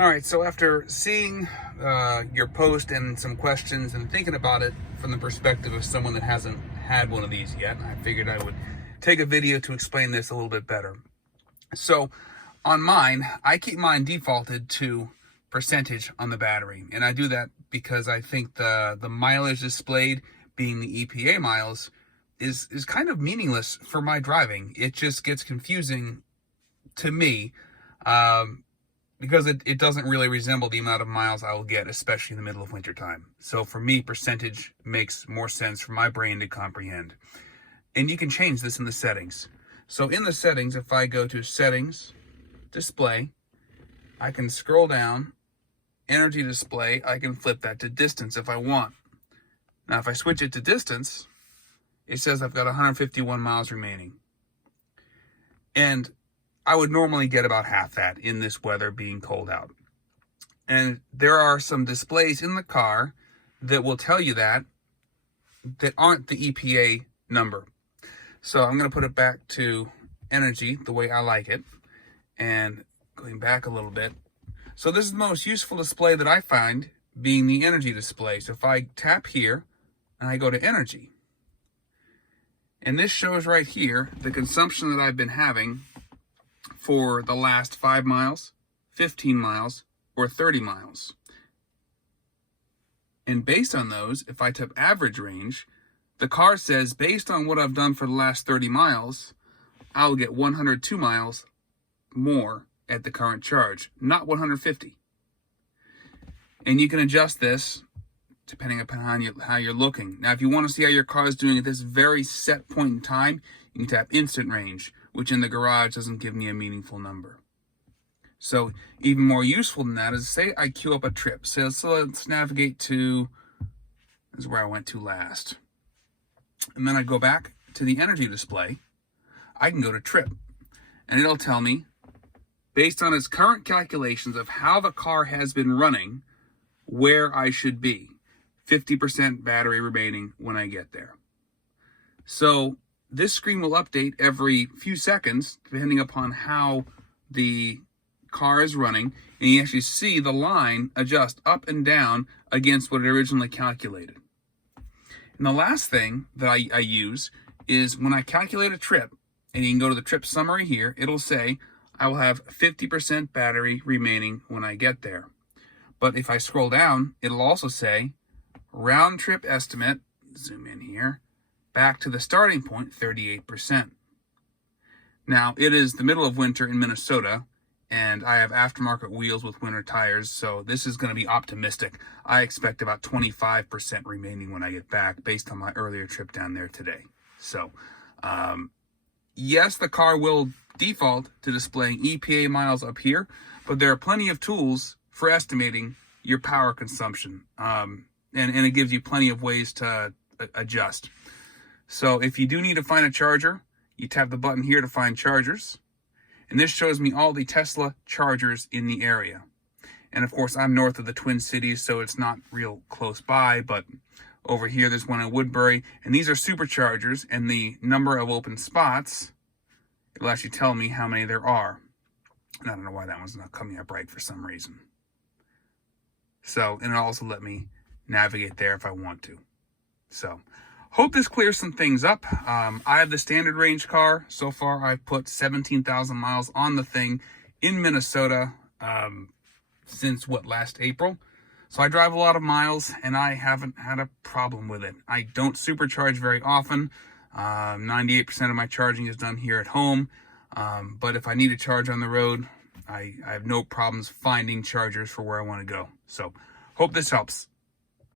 All right, so after seeing your post and some questions and thinking about it from the perspective of someone that hasn't had one of these yet, I figured I would take a video to explain this a little bit better. So on mine, I keep mine defaulted to percentage on the battery. And I do that because I think the mileage displayed, being the EPA miles, is kind of meaningless for my driving. It just gets confusing to me. Because it doesn't really resemble the amount of miles I will get, especially in the middle of wintertime. So for me, percentage makes more sense for my brain to comprehend. And you can change this in the settings. So in the settings, if I go to Settings, Display, I can scroll down, Energy Display, I can flip that to Distance if I want. Now if I switch it to Distance, it says I've got 151 miles remaining. And I would normally get about half that in this weather being cold out. And there are some displays in the car that will tell you that aren't the EPA number. So I'm going to put it back to energy the way I like it. And going back a little bit. So this is the most useful display that I find, being the energy display. So if I tap here and I go to energy, and this shows right here the consumption that I've been having for the last 5 miles, 15 miles, or 30 miles. And based on those, if I tap average range, the car says, based on what I've done for the last 30 miles, I'll get 102 miles more at the current charge, not 150. And you can adjust this depending upon how you're looking. Now, if you want to see how your car is doing at this very set point in time, you can tap instant range, which in the garage doesn't give me a meaningful number. So even more useful than that is, say I queue up a trip. So let's navigate to, this is where I went to last. And then I go back to the energy display. I can go to trip. And it'll tell me, based on its current calculations of how the car has been running, where I should be. 50% battery remaining when I get there. So this screen will update every few seconds, depending upon how the car is running, and you actually see the line adjust up and down against what it originally calculated. And the last thing that I use is when I calculate a trip, and you can go to the trip summary here, it'll say, I will have 50% battery remaining when I get there. But if I scroll down, it'll also say, round trip estimate, zoom in here, back to the starting point, 38%. Now, it is the middle of winter in Minnesota, and I have aftermarket wheels with winter tires, so this is going to be optimistic. I expect about 25% remaining when I get back, based on my earlier trip down there today. So, yes, the car will default to displaying EPA miles up here, but there are plenty of tools for estimating your power consumption, and it gives you plenty of ways to adjust. So if you do need to find a charger, you tap the button here to find chargers. And this shows me all the Tesla chargers in the area. And of course, I'm north of the Twin Cities, so it's not real close by, but over here there's one in Woodbury. And these are superchargers, and the number of open spots, it'll actually tell me how many there are. And I don't know why that one's not coming up right for some reason. So, and it'll also let me navigate there if I want to. So, hope this clears some things up. I have the standard range car. So far, I've put 17,000 miles on the thing in Minnesota since, last April. So I drive a lot of miles, and I haven't had a problem with it. I don't supercharge very often. 98% of my charging is done here at home. But if I need to charge on the road, I have no problems finding chargers for where I want to go. So, hope this helps.